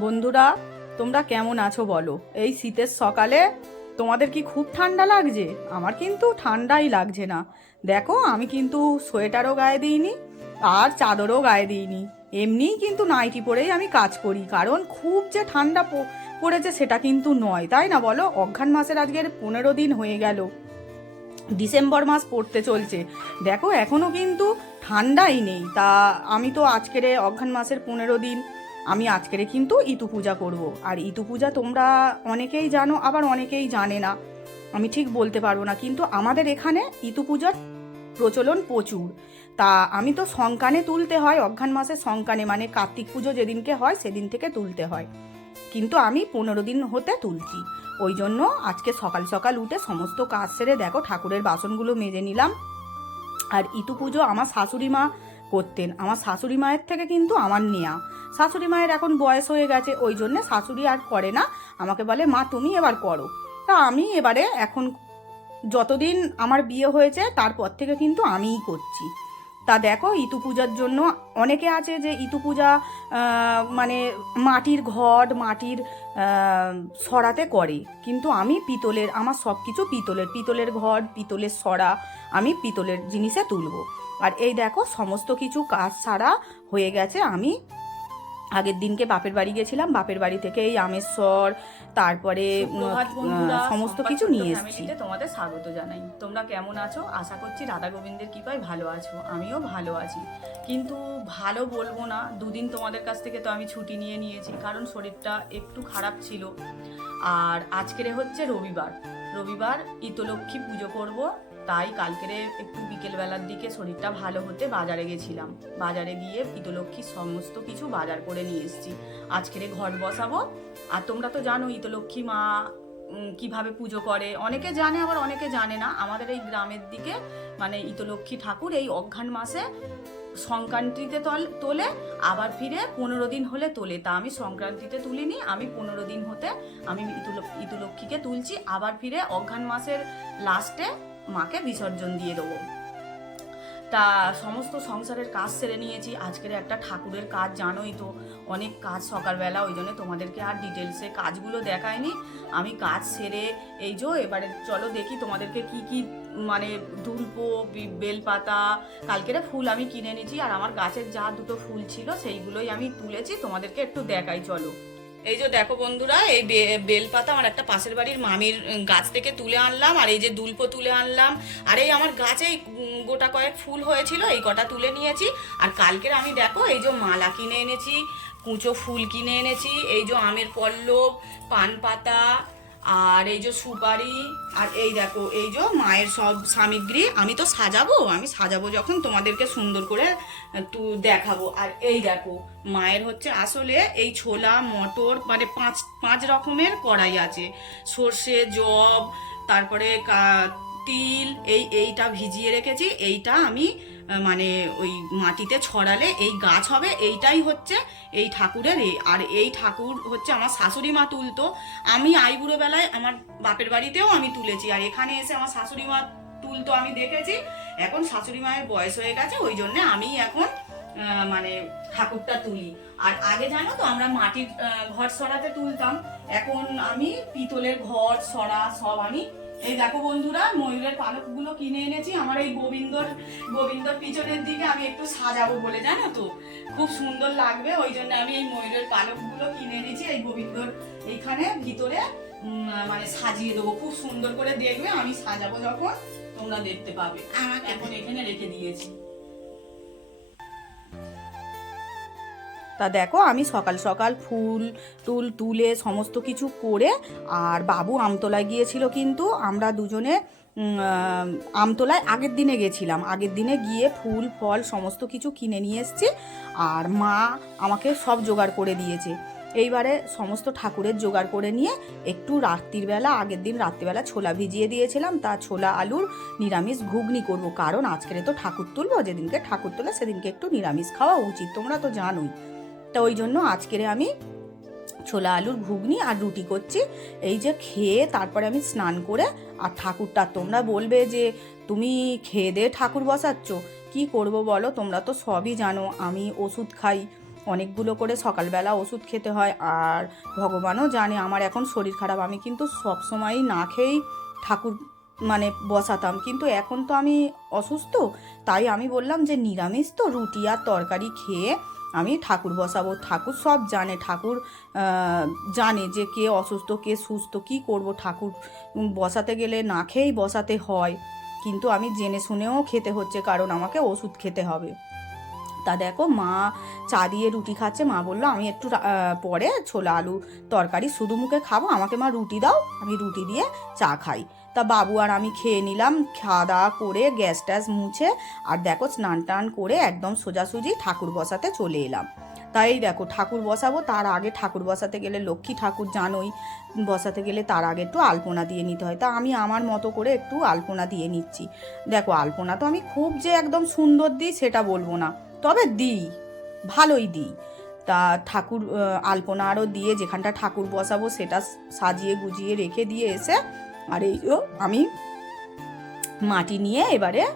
বন্ধুরা, তোমরা কেমন আছো বলো? এই শীতের সকালে তোমাদের কি খুব ঠান্ডা লাগছে? আমার কিন্তু ঠান্ডাই লাগছে না। দেখো, আমি কিন্তু সোয়েটারও গায়ে দিইনি, আর চাদরও গায়ে দিইনি। এমনিই কিন্তু নাইটি পরেই আমি কাজ করি, কারণ খুব যে ঠান্ডা পড়েছে সেটা কিন্তু নয়, তাই না বলো? অঘ্রান মাসের আজকের পনেরো দিন হয়ে গেল। ডিসেম্বর মাস পড়তে চলছে। দেখো এখনও কিন্তু ঠান্ডাই নেই। তা, আমি তো আজকের অঘ্রান মাসের পনেরো দিন আমি আজকেরে কিন্তু ইতু পূজা করব। আর ইতু পূজা তোমরা অনেকেই জানো, আবার অনেকেই জানে না। আমি ঠিক বলতে পারব না, কিন্তু আমাদের এখানে ইতু পূজার প্রচলন প্রচুর। তা আমি তো সংকানে তুলতে হয় অঘ্রান মাসে সংকানে মানে কার্তিক পুজো যেদিনকে হয়, সেদিন থেকে তুলতে হয়। কিন্তু আমি পনেরো দিন হতে তুলছি। ওই জন্য আজকে সকাল সকাল উঠে সমস্ত কাজ সেরে দেখো, ঠাকুরের বাসনগুলো মেজে নিলাম। আর ইতু পুজো আমার শাশুড়ি মা করতেন। আমার শাশুড়ি মায়ের থেকে কিন্তু আমার নেয়া। শাশুড়ি মায়ের এখন বয়স হয়ে গেছে, ওই জন্যে শাশুড়ি আর করে না। আমাকে বলে, মা, তুমি এবার করো। তা আমি এবারে এখন যতদিন আমার বিয়ে হয়েছে, তারপর থেকে কিন্তু আমিই করছি। তা দেখো, ইতু পূজার জন্য অনেকে আছে যে ইতু পূজা মানে মাটির ঘট, মাটির সরাতে করে। কিন্তু আমি পিতলের, আমার সব কিছু পিতলের। পিতলের ঘট, পিতলের সরা, আমি পিতলের জিনিসে তুলবো। আর এই দেখো, সমস্ত কিছু কাজ সারা হয়ে গেছে, আমি আগের দিনকে বাপের বাড়ি গেছিলাম বাপের বাড়ি থেকে এই আমেশ্বর তারপরে সমস্ত কিছু নিয়ে এসেছি। তোমাদের স্বাগত জানাই। তোমরা কেমন আছো? আশা করছি রাধা গোবিন্দের কৃপায় ভালো আছো। আমিও ভালো আছি। কিন্তু ভালো বলব না দুদিন তোমাদের কাছ থেকে তো আমি ছুটি নিয়ে নিয়েছি কারণ শরীরটা একটু খারাপ ছিল। আর আজকেরে হচ্ছে রবিবার। রবিবার ইতলক্ষ্মী পুজো করব তাই কালকেরে একটু বিকেলবেলার দিকে শরীরটা ভালো হতে বাজারে গেছিলাম। বাজারে গিয়ে ইতলক্ষ্মী সমস্ত কিছু বাজার করে নিয়ে এসেছি। আজকেরে ঘট বসাবো। আর তোমরা তো জানো ইতলক্ষ্মী মা কীভাবে পুজো করে। অনেকে জানে, আবার অনেকে জানে না। আমাদের এই গ্রামের দিকে মানে ইতলক্ষ্মী ঠাকুর এই অঘ্রান মাসে সংক্রান্তিতে তল তোলে, আবার ফিরে পনেরো দিন হলে তোলে। তা আমি সংক্রান্তিতে তুলিনি, আমি পনেরো দিন হতে আমি ইতুল- ইতুলক্ষ্মীকে তুলছি। আবার ফিরে অঘ্রান মাসের লাস্টে মাকে বিসর্জন দিয়ে দেবো। তা সমস্ত সংসারের কাজ সেরে নিয়েছি। আজকের একটা ঠাকুরের কাজ, জানোই তো, অনেক কাজ সকালবেলা, ওই জন্য তোমাদেরকে আর ডিটেলসে কাজগুলো দেখায়নি আমি কাজ সেরে এই যে, এবারে চলো দেখি তোমাদেরকে কি কি মানে ধুলপো বেলপাতা, কালকেরে ফুল আমি কিনে নিয়েছি, আর আমার গাছের যা দুটো ফুল ছিল, সেইগুলোই আমি তুলেছি, তোমাদেরকে একটু দেখাই, চলো। এই যে দেখো বন্ধুরা, এই বেলপাতা আমার একটা পাশের বাড়ির মামির গাছ থেকে তুলে আনলাম, আর এই যে দুলপো তুলে আনলাম। আর এই আমার গাছে গোটা কয়েক ফুল হয়েছিল, এই কটা তুলে নিয়েছি। আর কালকের আমি দেখো, এই যে মালা কিনে এনেছি, কুঁচো ফুল কিনে এনেছি, এই যে আমের পল্লব পান পাতা আর এই যে সুপারি, আর এই দেখো, এই যে মায়ের সব সামগ্রী, আমি তো সাজাবো, আমি সাজাবো যখন তোমাদেরকে সুন্দর করে তু দেখাবো। আর এই দেখো, মায়ের হচ্ছে আসলে এই ছোলা, মটর মানে পাঁচ পাঁচ রকমের কড়াই আছে। সর্ষে জব তারপরে তিল, এই এইটা ভিজিয়ে রেখেছি, এইটা আমি মানে ওই মাটিতে ছড়ালে এই গাছ হবে, এইটাই হচ্ছে এই ঠাকুরের এই আর এই ঠাকুর হচ্ছে আমার শাশুড়ি মা তুলতো। আমি আইবুড়ো বেলায় আমার বাপের বাড়িতেও আমি তুলেছি, আর এখানে এসে আমার শাশুড়ি মা তুলতো আমি দেখেছি। এখন শাশুড়ি মায়ের বয়স হয়ে গেছে, ওই জন্য আমি এখন মানে ঠাকুরটা তুলি। আর আগে জানো তো আমরা মাটির ঘর সরাতে তুলতাম, এখন আমি পিতলের ঘর সরা সব আমি এই দেখো বন্ধুরা ময়ূরের পালকগুলো কিনে এনেছি। আমার এই গোবিন্দর গোবিন্দর পিছনের দিকে আমি একটু সাজাবো বলে জানো তো? খুব সুন্দর লাগবে ওই জন্য আমি এই ময়ূরের পালকগুলো কিনে এনেছি এই গোবিন্দর এইখানে ভিতরে মানে সাজিয়ে দেবো। খুব সুন্দর করে দেখবে আমি সাজাবো যখন তোমরা দেখতে পাবে। আমাকে এখন এখানে রেখে দিয়েছি। তা দেখো, আমি সকাল সকাল ফুল, টুল তুলে সমস্ত কিছু করে আর বাবু আমতলায় গিয়েছিল কিন্তু আমরা দুজনে আমতলায় আগের দিনে গেছিলাম। আগের দিনে গিয়ে ফুল, ফল সমস্ত কিছু কিনে নিয়ে এসেছি আর মা আমাকে সব জোগাড় করে দিয়েছে। এইবারে সমস্ত ঠাকুরের জোগাড় করে নিয়ে একটু রাত্রির বেলা, আগের দিন রাত্রিবেলা ছোলা ভিজিয়ে দিয়েছিলাম, তা ছোলা, আলুর নিরামিষ ঘুগনি করব। কারণ আজকের তো ঠাকুর তুলবো, যেদিনকে ঠাকুর তোলে সেদিনকে একটু নিরামিষ খাওয়া উচিত, তোমরা তো জানোই। তা ওই জন্য আজকেরে আমি ছোলা আলুর ঘুগনি আর রুটি করছি। এই যে খেয়ে তারপরে আমি স্নান করে আর ঠাকুরটা, তোমরা বলবে যে তুমি খেয়ে দিয়ে ঠাকুর বসাচ্ছ, কি করব বলো? তোমরা তো সবই জানো, আমি ওষুধ খাই, অনেকগুলো করে সকালবেলা ওষুধ খেতে হয় আর ভগবানও জানে আমার এখন শরীর খারাপ, আমি কিন্তু সবসময়ই না খেয়েই ঠাকুর মানে বসাতাম। কিন্তু এখন তো আমি অসুস্থ, তাই আমি বললাম যে নিরামিষ তো রুটি আর তরকারি খেয়ে আমি ঠাকুর বসাবো, ঠাকুর সব জানে, ঠাকুর জানে যে কে অসুস্থ, কে সুস্থ, কি করব ঠাকুর। বসাতে গেলে না খেয়েই বসাতে হয়, কিন্তু আমি জেনে শুনেও খেতে হচ্ছে কারণ আমাকে ওষুধ খেতে হবে। তা দেখো মা চা দিয়ে রুটি খাচ্ছে, মা বলল, আমি একটু পরে ছোলা আলু তরকারি শুধু মুখে খাব, আমাকে মা রুটি দাও, আমি রুটি দিয়ে চা খাই। তা বাবু আর আমি খেয়ে নিলাম, খাওয়া দাওয়া করে গ্যাস ট্যাস মুছে আর দেখো স্নান টান করে একদম সোজাসুজি ঠাকুর বসাতে চলে এলাম। তাই দেখো ঠাকুর বসাবো, তার আগে ঠাকুর বসাতে গেলে লক্ষ্মী ঠাকুর জানোই, বসাতে গেলে তার আগে একটু আলপনা দিয়ে নিতে হয়। তা আমি আমার মতো করে একটু আলপনা দিয়ে নিচ্ছি। দেখো আলপনা তো আমি খুব যে একদম সুন্দর দিই সেটা বলব না, তবে দিই, ভালোই দিই। তা ঠাকুর আলপনা আরও দিয়ে যেখানটা ঠাকুর বসাবো সেটা সাজিয়ে গুজিয়ে রেখে দিয়ে এসে আর এই যো আমি মাটি নিয়ে এবারে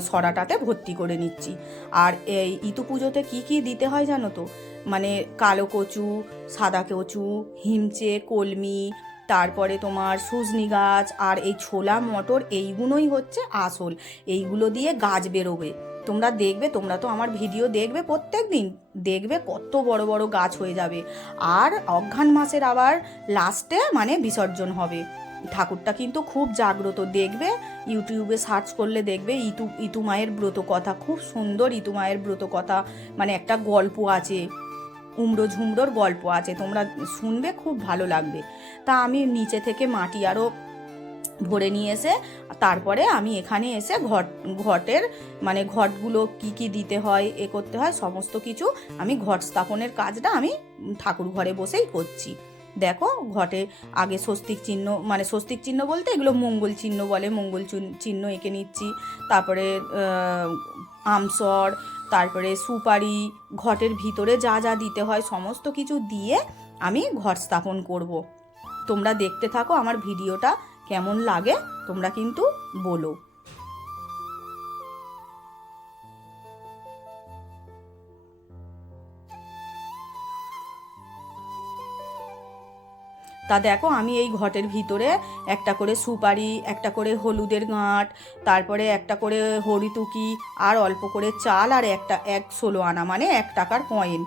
সরাটাতে ভর্তি করে নিচ্ছি। আর এই ইতু পুজোতে কী কী দিতে হয় জানো তো? মানে কালো কচু, সাদা কচু, হিমচে, কলমি, তারপরে তোমার সুজনি গাছ, আর এই ছোলা, মটর এইগুলোই হচ্ছে আসল। এইগুলো দিয়ে গাছ বেরোবে। তোমরা দেখবে, তোমরা তো আমার ভিডিও দেখবে প্রত্যেক দিন দেখবে কত বড় বড় গাছ হয়ে যাবে। আর অঘ্রাণ মাসের আবার লাস্টে মানে বিসর্জন হবে। ঠাকুরটা কিন্তু খুব জাগ্রত। দেখবে, ইউটিউবে সার্চ করলে দেখবে ইতু ইতু মায়ের ব্রত কথা, খুব সুন্দর ইতু মায়ের ব্রত কথা। মানে একটা গল্প আছে, উমড়ো ঝুমড়োর গল্প আছে, তোমরা শুনবে, খুব ভালো লাগবে। তা আমি নিচে থেকে মাটি আরও ভরে নিয়ে এসে, তারপরে আমি এখানে এসে ঘট, ঘটের মানে ঘটগুলো কি কি দিতে হয়, এ করতে হয়, সমস্ত কিছু আমি ঘট স্থাপনের কাজটা আমি ঠাকুর ঘরে বসেই করছি। দেখো ঘটে আগে স্বস্তিক চিহ্ন মানে স্বস্তিক চিহ্ন বলতে এগুলো মঙ্গল চিহ্ন বলে, মঙ্গল চিহ্ন এঁকে নিচ্ছি তারপরে আমসর, তারপরে সুপারি, ঘটের ভিতরে যা যা দিতে হয় সমস্ত কিছু দিয়ে আমি ঘট স্থাপন করব। তোমরা দেখতে থাকো আমার ভিডিওটা কেমন লাগে, তোমরা কিন্তু বলো তা দেখো, আমি এই ঘটের ভিতরে একটা করে সুপারি, একটা করে হলুদের গাঁট, তারপরে একটা করে হরিতুকি, আর অল্প করে চাল, আর একটা এক ষোলো আনা মানে এক টাকার কয়েন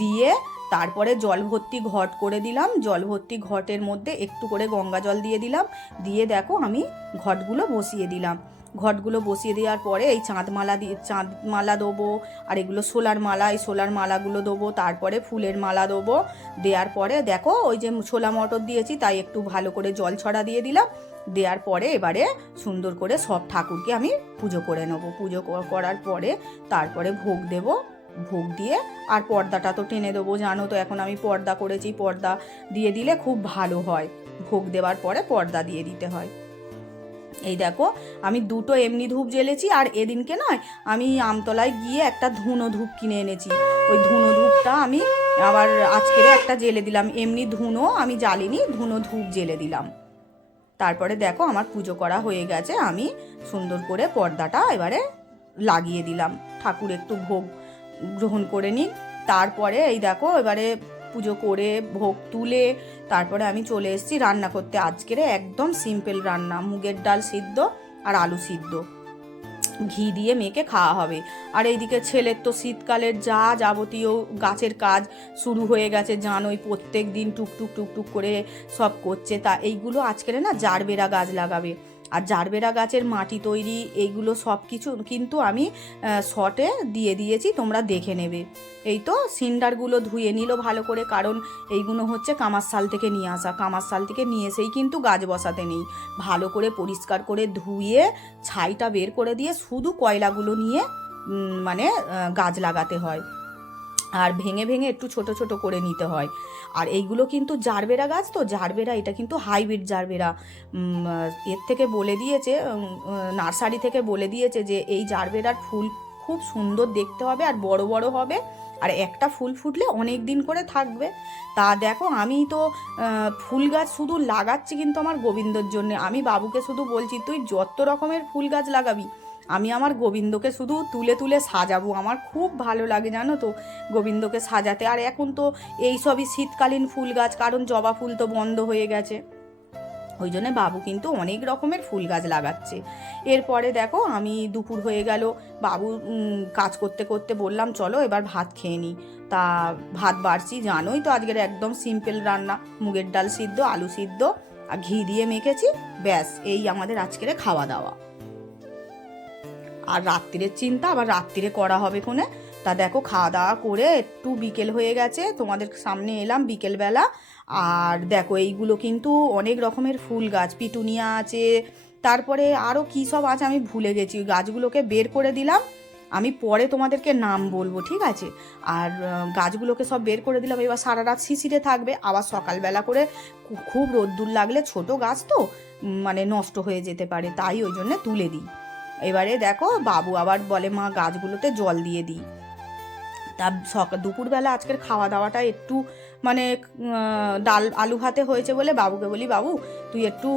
দিয়ে তারপরে জল ভর্তি ঘট করে দিলাম। জল ভর্তি ঘটের মধ্যে একটু করে গঙ্গা জল দিয়ে দিলাম। দিয়ে দেখো, আমি ঘটগুলো বসিয়ে দিলাম। ঘটগুলো বসিয়ে দেওয়ার পরে এই চাঁদমালা দিয়ে চাঁদমালা দেবো, আর এগুলো সোলার মালা, এই সোলার মালাগুলো দেবো, তারপরে ফুলের মালা দেবো। দেওয়ার পরে দেখো, ওই যে ছোলা মটর দিয়েছি, তাই একটু ভালো করে জল ছড়া দিয়ে দিলাম। দেওয়ার পরে এবারে সুন্দর করে সব ঠাকুরকে আমি পুজো করে নেব। পুজো কর- করার পরে তারপরে ভোগ দেব। ভোগ দিয়ে, আর পর্দাটা তো টেনে দেবো, জানো তো এখন আমি পর্দা করেছি, পর্দা দিয়ে দিলে খুব ভালো হয়। ভোগ দেওয়ার পরে পর্দা দিয়ে দিতে হয়। এই দেখো, আমি দুটো এমনি ধূপ জ্বেলেছি আর এদিনকে নয়, আমি আমতলায় গিয়ে একটা ধুনো ধূপ কিনে এনেছি। ওই ধুনো ধূপটা আমি আবার আজকের একটা জেলে দিলাম। এমনি ধুনো আমি জ্বালিনি, ধুনো ধূপ জেলে দিলাম। তারপরে দেখো, আমার পুজো করা হয়ে গেছে, আমি সুন্দর করে পর্দাটা এবারে লাগিয়ে দিলাম। ঠাকুর একটু ভোগ গ্রহণ করে নিন। তারপরে এই দেখো, এবারে পুজো করে, ভোগ তুলে তারপরে আমি চলে এসেছি রান্না করতে। আজকের একদম সিম্পল রান্না, মুগের ডাল সিদ্ধ আর আলু সিদ্ধ। ঘি দিয়ে মেয়েকে খাওয়া হবে। আর এইদিকে ছেলের তো শীতকালের যা যাবতীয় গাছের কাজ শুরু হয়ে গেছে, জানোই প্রত্যেক দিন টুকটুক টুকটুক করে সব করছে। তা এইগুলো আজকের না জারবেরা গাছ লাগাবে। আর জারবেরা গাছের মাটি তৈরি, এইগুলো সব কিছু কিন্তু আমি শটে দিয়ে দিয়েছি, তোমরা দেখে নেবে। এই তো সিন্ডারগুলো ধুয়ে নিল ভালো করে, কারণ এইগুলো হচ্ছে কামারশাল থেকে নিয়ে আসা। কামারশাল থেকে নিয়ে এসেই কিন্তু গাছ বসাতে নেই। ভালো করে পরিষ্কার করে ধুয়ে, ছাইটা বের করে দিয়ে শুধু কয়লাগুলো নিয়ে মানে গাছ লাগাতে হয়। আর ভেঙে ভেঙে একটু ছোট ছোট করে নিতে হয়। আর এইগুলো কিন্তু জারবেরা গাছ তো, জারবেরা, এটা কিন্তু হাইব্রিড জারবেরা। এর থেকে বলে দিয়েছে নার্সারি থেকে বলে দিয়েছে যে এই জারবেরার ফুল খুব সুন্দর দেখতে হবে আর বড় বড় হবে। আর একটা ফুল ফুটলে অনেক দিন করে থাকবে। তা দেখো, আমি তো ফুল গাছ শুধু লাগাচ্ছি কিন্তু আমার গোবিন্দর জন্য। আমি বাবুকে শুধু বলছি, তুই যত রকমের ফুল গাছ লাগাবি আমি আমার গোবিন্দকে শুধু তুলে তুলে সাজাবো। আমার খুব ভালো লাগে, জানো তো, গোবিন্দকে সাজাতে। আর এখন তো এই সবই শীতকালীন ফুল গাছ, কারণ জবা ফুল তো বন্ধ হয়ে গেছে। ওই জন্য বাবু কিন্তু অনেক রকমের ফুল গাছ লাগাচ্ছে। এরপরে দেখো, আমি দুপুর হয়ে গেল। বাবু কাজ করতে করতে বললাম, চলো এবার ভাত খেয়ে নিই। তা ভাত বাড়ছি, জানোই তো আজকের একদম সিম্পল রান্না। মুগের ডাল সিদ্ধ, আলু সিদ্ধ, আর ঘি দিয়ে মেখেছি। ব্যাস, এই আমাদের আজকের খাওয়া দাওয়া। আর রাত্রিরের চিন্তা, আবার রাত্রিরে করা হবে কোনে? তা দেখো খাওয়া দাওয়া করে একটু বিকেল হয়ে গেছে, তোমাদের সামনে এলাম বিকেলবেলা। আর দেখো, এইগুলো কিন্তু অনেক রকমের ফুল গাছ, পিটুনিয়া আছে, তারপরে আরও কী সব আছে আমি ভুলে গেছি গাছগুলোকে বের করে দিলাম। আমি পরে তোমাদেরকে নাম বলব, ঠিক আছে? আর গাছগুলোকে সব বের করে দিলাম, এবার সারা রাত শিশিরে থাকবে, আবার সকালবেলা করে খুব রোদ্দুর লাগলে ছোট গাছ তো মানে নষ্ট হয়ে যেতে পারে, তাই ওই জন্য তুলে দিই। এবারে দেখো বাবু আবার বলে, মা, গাছগুলোতে জল দিয়ে দিই। তা সকাল দুপুরবেলা আজকের খাওয়া দাওয়াটা একটু মানে ডাল আলু ভাতে হয়েছে বলে বাবুকে বলি, বাবু, তুই একটু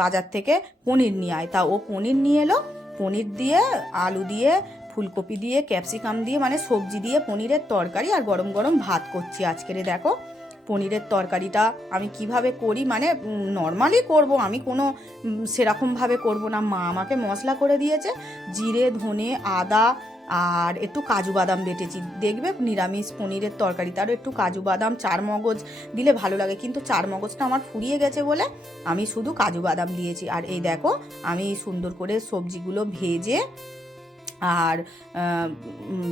বাজার থেকে পনির নিয়ে আয়। তা ও পনির নিয়ে এলো, পনির দিয়ে, আলু দিয়ে, ফুলকপি দিয়ে, ক্যাপসিকাম দিয়ে মানে সবজি দিয়ে পনিরের তরকারি আর গরম গরম ভাত করছি আজকের দেখো। পনিরের তরকারিটা আমি কীভাবে করি? মানে নর্মালি করব। আমি কোনো সেরকমভাবে করব না। মা আমাকে মশলা করে দিয়েছে। জিরে, ধনে, আদা আর একটু কাজু বাদাম বেটেছি। দেখবে নিরামিষ পনিরের তরকারিতে আরও একটু কাজু বাদাম চার মগজ দিলে ভালো লাগে। কিন্তু চার মগজটা আমার ফুরিয়ে গেছে বলে আমি শুধু কাজু বাদাম দিয়েছি। আর এই দেখো, আমি সুন্দর করে সবজিগুলো ভেজে আর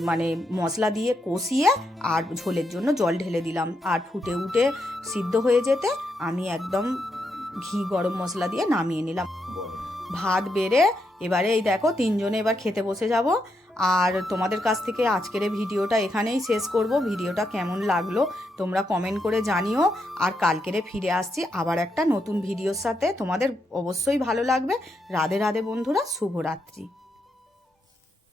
মানে মশলা দিয়ে কষিয়ে আর ঝোলের জন্য জল ঢেলে দিলাম। আর ফুটে উঠে সিদ্ধ হয়ে যেতে আমি একদম ঘি গরম মশলা দিয়ে নামিয়ে নিলাম। ভাত বেড়ে এবারে এই দেখো তিনজনে এবার খেতে বসে যাব। আর তোমাদের কাছ থেকে আজকের ভিডিওটা এখানেই শেষ করব। ভিডিওটা কেমন লাগল তোমরা কমেন্ট করে জানিও। আর কালকেরে ফিরে আসছি আবার একটা নতুন ভিডিওর সাথে। তোমাদের অবশ্যই ভালো লাগবে। রাধে রাধে বন্ধুরা, শুভরাত্রি।